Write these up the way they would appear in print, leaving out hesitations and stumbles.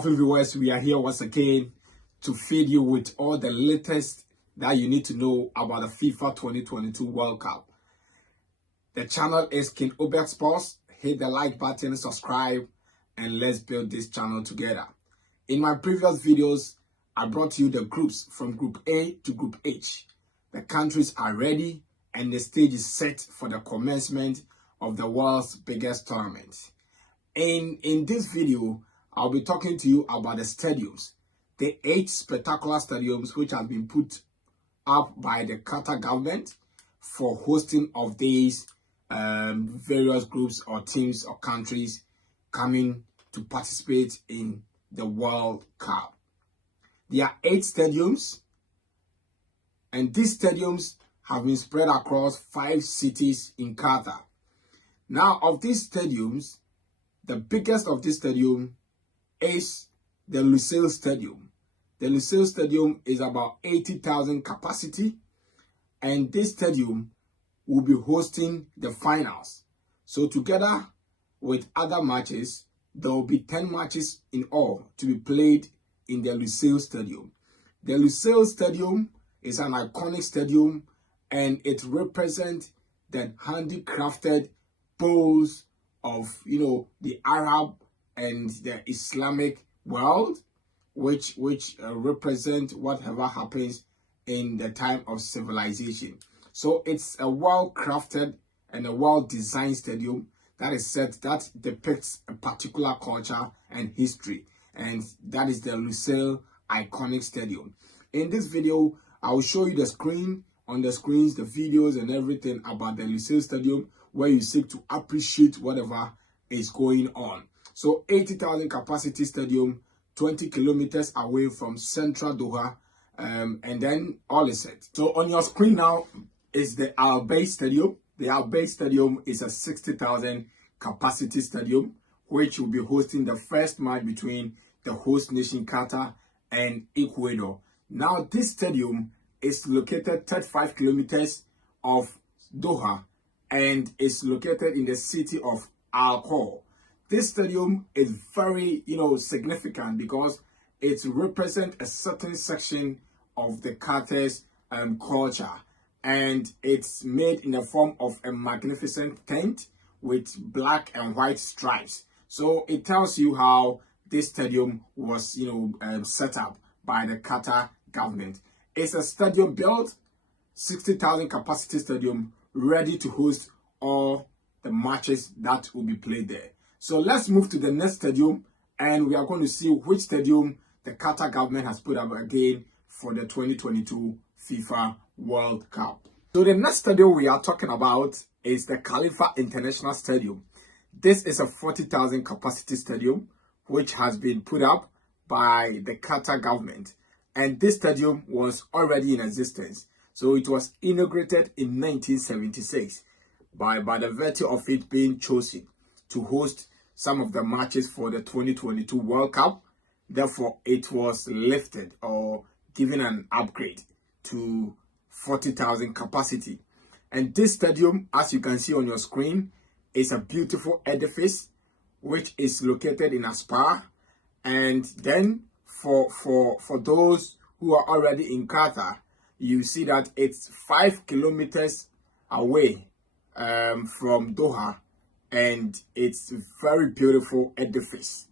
powerful viewers, we are here once again to feed you with all the latest that you need to know about the FIFA 2022 World Cup. The channel is King Obert Sports. Hit the like button, subscribe, and let's build this channel together. In my previous videos, I brought you the groups from Group A to Group H. The countries are ready and the stage is set for the commencement of the world's biggest tournament. In this video, I'll be talking to you about the stadiums, the 8 spectacular stadiums which have been put up by the Qatar government for hosting of these various groups or teams or countries coming to participate in the World Cup. There are 8 stadiums, and these stadiums have been spread across 5 cities in Qatar. Now, of these stadiums, the biggest of this stadium is the Lusail Stadium. The Lusail Stadium is about 80,000 capacity, and this stadium will be hosting the finals. So together with other matches, there will be 10 matches in all to be played in the Lusail Stadium. The Lusail Stadium is an iconic stadium, and it represents the handicrafted bowls of, the Arab and the Islamic world, which represent whatever happens in the time of civilization. So it's a well-crafted and a well-designed stadium that is set that depicts a particular culture and history, and that is the Lusail iconic stadium. In this video, I will show you the screen, on the screens, the videos and everything about the Lusail Stadium, where you seek to appreciate whatever is going on. So 80,000 capacity stadium, 20 kilometers away from central Doha, and then all is set. So on your screen now is the Al Bayt Stadium. The Al Bayt Stadium is a 60,000 capacity stadium, which will be hosting the first match between the host nation Qatar and Ecuador. Now, this stadium is located 35 kilometers of Doha and is located in the city of Al Khor. This stadium is very, significant because it represents a certain section of the Qatar's culture, and it's made in the form of a magnificent tent with black and white stripes. So it tells you how this stadium was, set up by the Qatar government. It's a stadium built 60,000 capacity stadium, ready to host all the matches that will be played there. So let's move to the next stadium, and we are going to see which stadium the Qatar government has put up again for the 2022 FIFA World Cup. So the next stadium we are talking about is the Khalifa International Stadium. This is a 40,000 capacity stadium which has been put up by the Qatar government, and this stadium was already in existence. So it was inaugurated in 1976 by the virtue of it being chosen to host some of the matches for the 2022 World Cup. Therefore, it was lifted or given an upgrade to 40,000 capacity. And this stadium, as you can see on your screen, is a beautiful edifice which is located in Aspar. And then for those who are already in Qatar, you see that it's 5 kilometers away from Doha, and it's very beautiful edifice,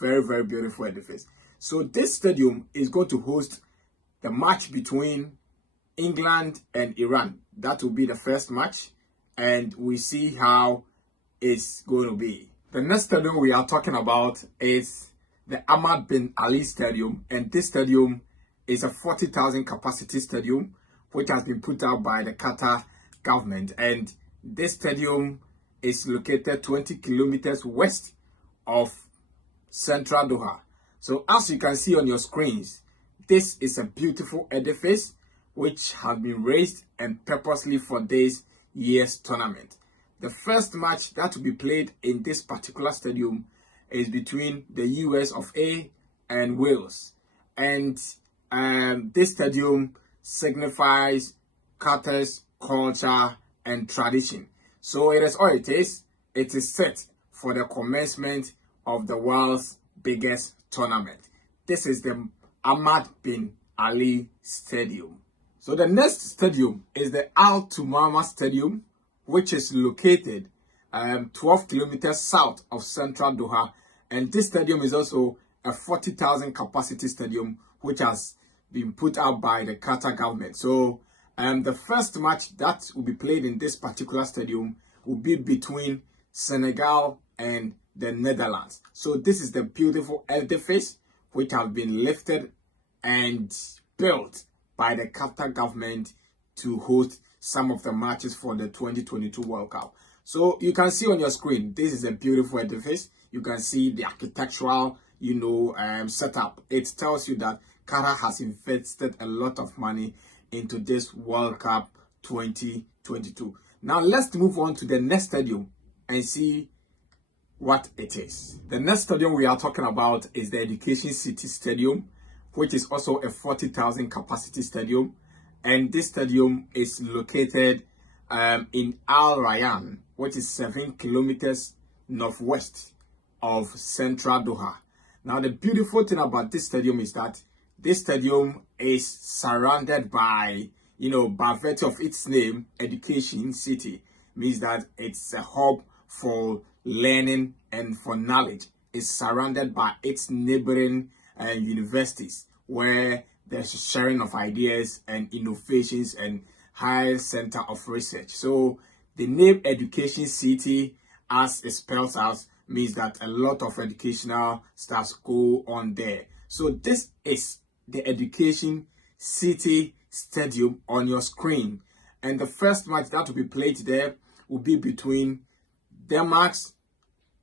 very beautiful edifice. So this stadium is going to host the match between England and Iran. That will be the first match, and we see how it's going to be. The next stadium we are talking about is the Ahmad Bin Ali Stadium, and this stadium is a 40,000 capacity stadium which has been put up by the Qatar government, and this stadium is located 20 kilometers west of central Doha. So as you can see on your screens, this is a beautiful edifice which has been raised and purposely for this year's tournament. The first match that will be played in this particular stadium is between the US of A and Wales, and this stadium signifies Qatar's culture and tradition. So it is all it is. It is set for the commencement of the world's biggest tournament. This is the Ahmad Bin Ali Stadium. So the next stadium is the Al Tumama Stadium, which is located 12 kilometers south of central Doha. And this stadium is also a 40,000 capacity stadium, which has been put out by the Qatar government. So the first match that will be played in this particular stadium will be between Senegal and the Netherlands. So this is the beautiful edifice which has been lifted and built by the Qatar government to host some of the matches for the 2022 World Cup. So you can see on your screen, this is a beautiful edifice. You can see the architectural, setup. It tells you that Qatar has invested a lot of money into this World Cup 2022. Now let's move on to the next stadium and see what it is. The next stadium we are talking about is the Education City Stadium, which is also a 40,000 capacity stadium. And this stadium is located in Al Rayyan, which is 7 kilometers northwest of central Doha. Now, the beautiful thing about this stadium is that this stadium is surrounded by, by virtue of its name, Education City, means that it's a hub for learning and for knowledge. It's surrounded by its neighboring universities, where there's a sharing of ideas and innovations and high center of research. So the name Education City, as it spells out, means that a lot of educational stuff go on there. So this is the Education City Stadium on your screen. And the first match that will be played there will be between Denmark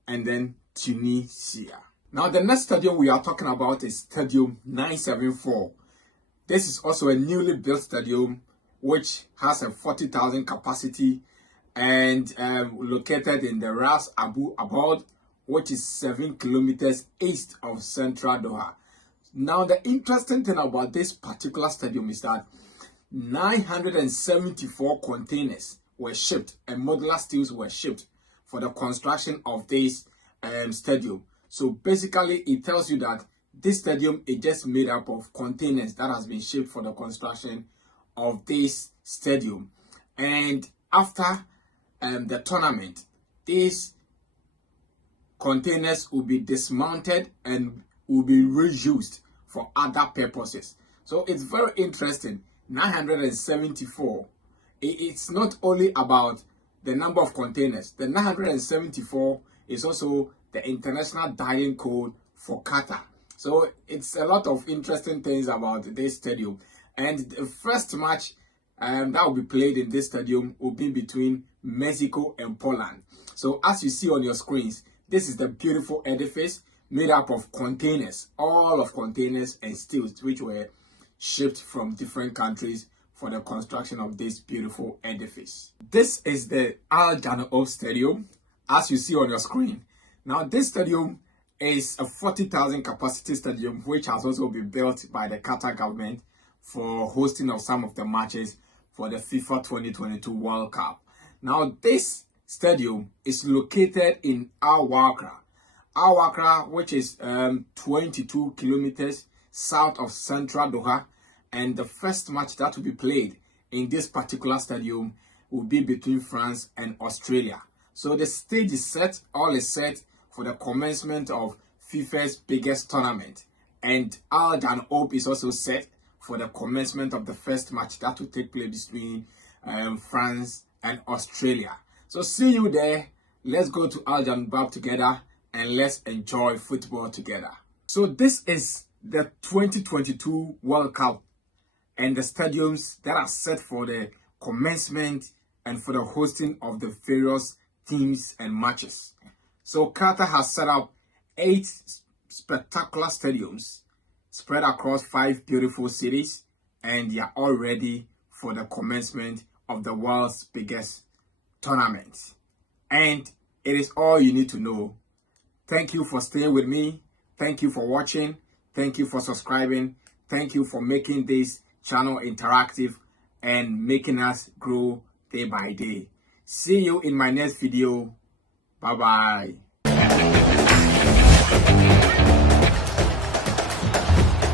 and then Tunisia. Now, the next stadium we are talking about is Stadium 974. This is also a newly built stadium which has a 40,000 capacity and located in the Ras Abu Abad, which is 7 kilometers east of central Doha. Now, the interesting thing about this particular stadium is that 974 containers were shipped and modular steels were shipped for the construction of this stadium. So basically, it tells you that this stadium is just made up of containers that has been shipped for the construction of this stadium. And after the tournament, these containers will be dismounted and will be reused for other purposes. So it's very interesting. 974. It's not only about the number of containers. The 974 is also the international dialing code for Qatar. So it's a lot of interesting things about this stadium. And the first match that will be played in this stadium will be between Mexico and Poland. So as you see on your screens, this is the beautiful edifice made up of containers, all of containers and steels, which were shipped from different countries for the construction of this beautiful edifice. This is the Al Janoub Stadium, as you see on your screen. Now, this stadium is a 40,000 capacity stadium, which has also been built by the Qatar government for hosting of some of the matches for the FIFA 2022 World Cup. Now, this stadium is located in Al Wakra. Al Wakra, which is 22 kilometers south of central Doha. And the first match that will be played in this particular stadium will be between France and Australia. So the stage is set, all is set for the commencement of FIFA's biggest tournament. And Al Janoub is also set for the commencement of the first match that will take place between France and Australia. So see you there. Let's go to Al Janoub together and let's enjoy football together. So this is the 2022 World Cup and the stadiums that are set for the commencement and for the hosting of the various teams and matches. So Qatar has set up 8 spectacular stadiums spread across 5 beautiful cities, and they are all ready for the commencement of the world's biggest tournament. And it is all you need to know. Thank you for staying with me. Thank you for watching. Thank you for subscribing. Thank you for making this channel interactive and making us grow day by day. See you in my next video. Bye bye.